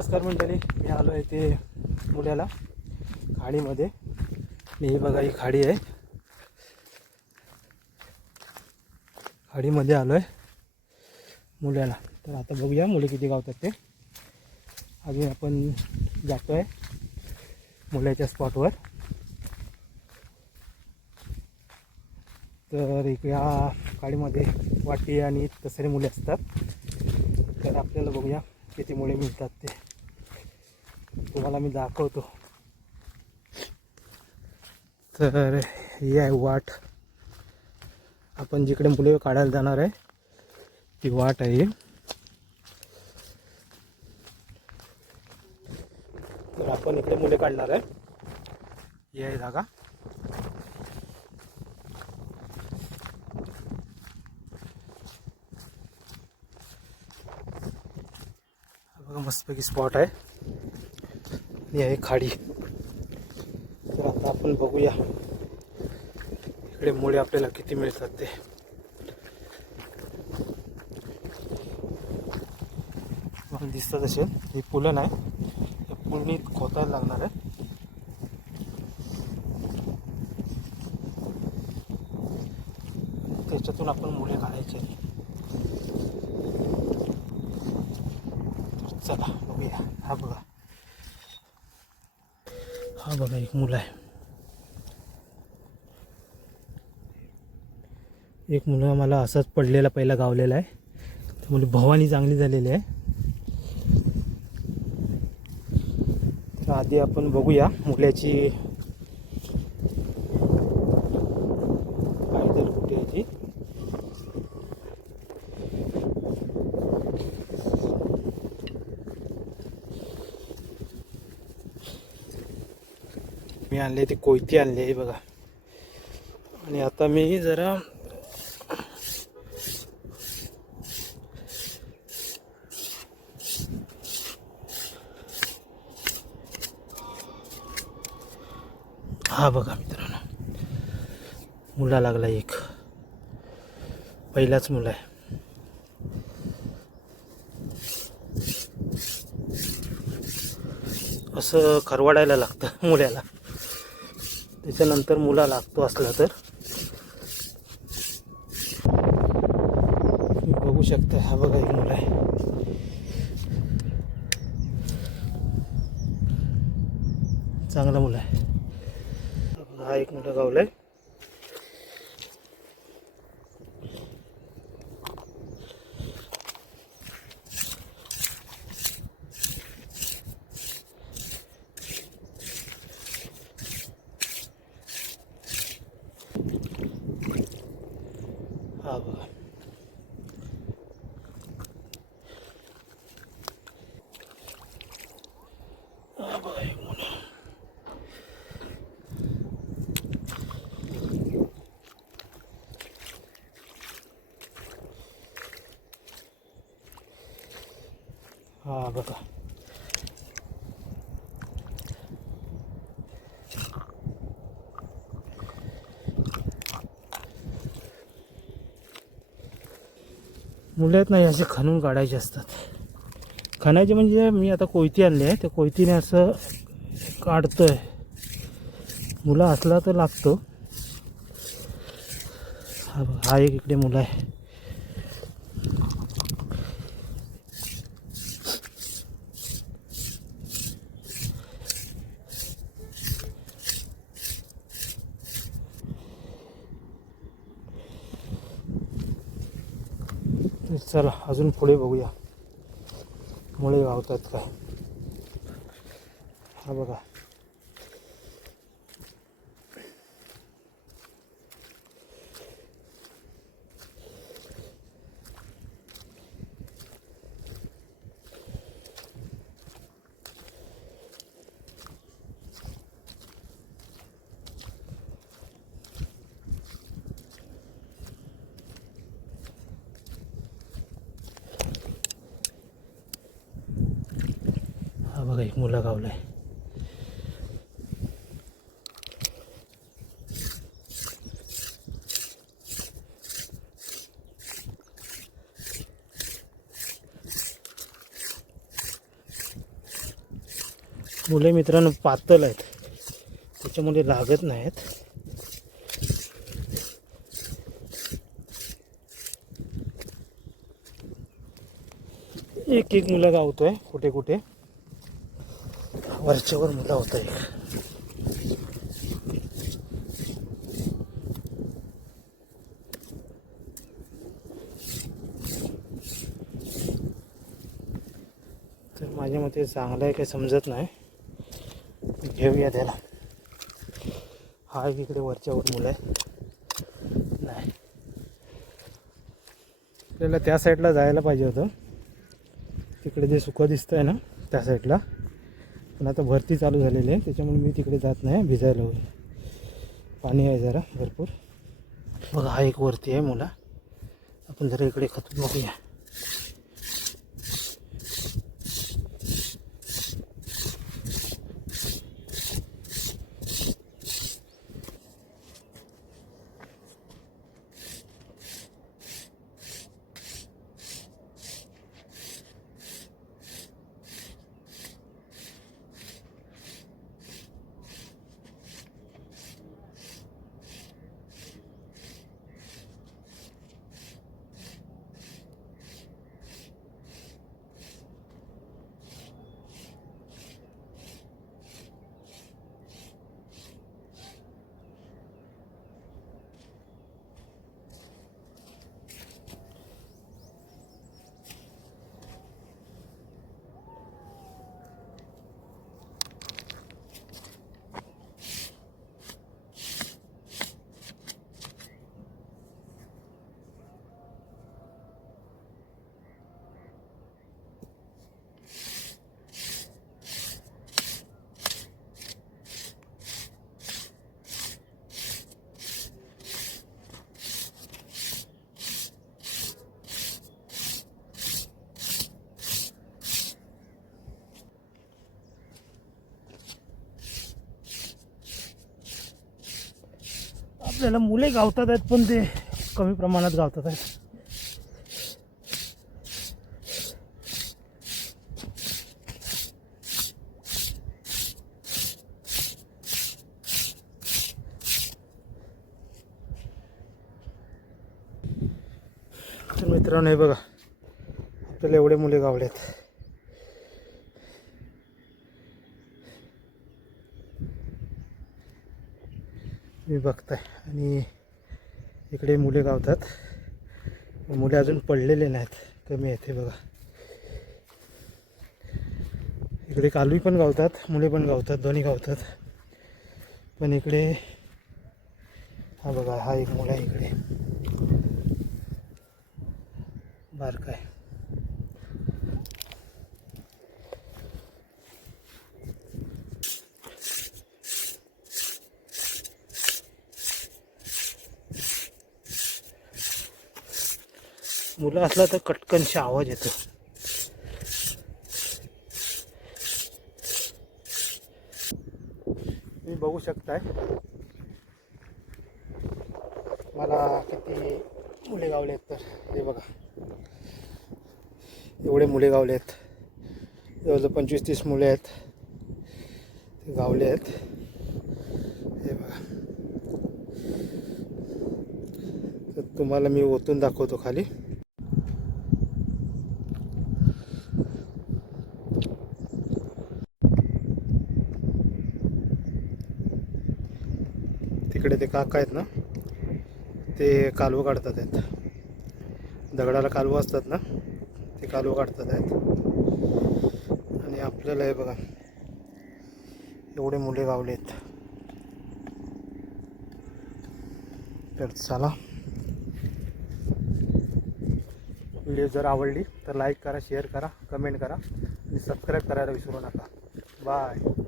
नमस्कार मंडळी मी आलो आहे ते मुल्याला खाडीमध्ये. आणि ही बघा ही खाडी आहे. खाडीमध्ये आलो आहे मुल्याला तर आता बघूया मुले किती गावतात ते. अजून आपण जातो आहे मुलाच्या स्पॉटवर तर इकडे या खाडीमध्ये वाटी आणि तसरे मुले असतात. तर आपल्याला बघूया किती मुले मिळतात ते. तुम्हाला मी दाखवतो. तर ही आहे वाट. आपण जिकडे मुले काढायला जाणार आहे ती वाट आहे. ही. तर आपण इकडे मुले काढणार आहे. ही आहे जागा. बघा मस्तपैकी स्पॉट आहे. ही आहे खाडी. तर आता आपण बघूया इकडे मुळे आपल्याला किती मिळतात ते. मला दिसतात असेल ही पुलं नाही. हे पुलनी खोतायला लागणार आहे. त्याच्यातून आपण मुले काढायचे. चला बघूया. हा बघा. हा बघा एक मुलं आहे. एक मुलं मला असंच पडलेला पहिला गावलेला आहे. त्यामुळे भवानी चांगली झालेली आहे. तर आधी आपण बघूया मुलाची पायदल कुठे आहे ती मी आणले ती कोयती आणली आहे बघा. आणि आता मी जरा हा बघा मित्रांनो. मुला लागला एक. पहिलाच मुला आहे. असं खरवडायला लागतं मुलाला. त्याच्यानंतर मुला लागतो असला तर. बघू शकता हा बघा एक मुला आहे. चांगला मुला आहे. हा एक मुलं गावला आहे बघा हा बघा मुलं हा नाही असे खणून काढायचे असतात. खणायचे म्हणजे मी आता कोयती आणली आहे. त्या कोयतीने असं काढतोय. मुलं असला तर लागतो. हा हा एक इकडे मुलं आहे. चला अजून पुढे बघूया. मुळे वावतात काय. हा बघा हा बघा एक मुलं गावलाय मुले मित्रांनो पातळ आहेत. त्याच्यामुळे लागत नाहीत. एक एक मुलं गावतोय कुठे कुठे. वरच्यावर मुलं होत एक तर माझ्या मते चांगलं आहे काही समजत नाही. घेऊया त्याला. हा इकडे वरच्यावर मुलं आहे. नाही. आपल्याला त्या साईडला जायला पाहिजे होतं. तिकडे जे सुकं दिसतं आहे ना त्या साईडला पण आता भरती चालू झालेली आहे त्याच्यामुळे मी तिकडे जात नाही भिजायला होईल. पाणी आहे जरा भरपूर. बघा हा एक वरती आहे मुला. आपण जरा इकडे खतून बघूया आपल्याला मुले गावतात आहेत पण ते कमी प्रमाणात गावतात आहेत. तर मित्रांनो हे बघा. आपल्याला एवढे मुले गावले आहेत मी बघताय. आणि इकडे मुले गावतात. मुले अजून पडलेले नाहीत. कमी आहेत हे बघा. इकडे कालवी पण गावतात मुले पण गावतात दोन्ही गावतात. पण इकडे हा बघा हा एक मुलं आहे इकडे बारकाय मुलं असला तर कटकनशी आवाज येतो. तुम्ही बघू शकताय. मला किती मुले गावले आहेत तर हे बघा. एवढे मुले गावले आहेत. जवळजवळ पंचवीस तीस मुले आहेत. ते गावले आहेत. हे बघा. तर तुम्हाला मी ओतून दाखवतो खाली. तिकडे ते काका आहेत ना ते कालवं काढतात आहेत. दगडाला कालवं असतात ना ते कालवं काढतात आहेत. आणि आपल्याला हे बघा एवढे मुले गावले आहेत. तर चला. व्हिडिओ जर आवडली तर लाईक करा शेअर करा कमेंट करा आणि सबस्क्राईब करायला विसरू नका. बाय.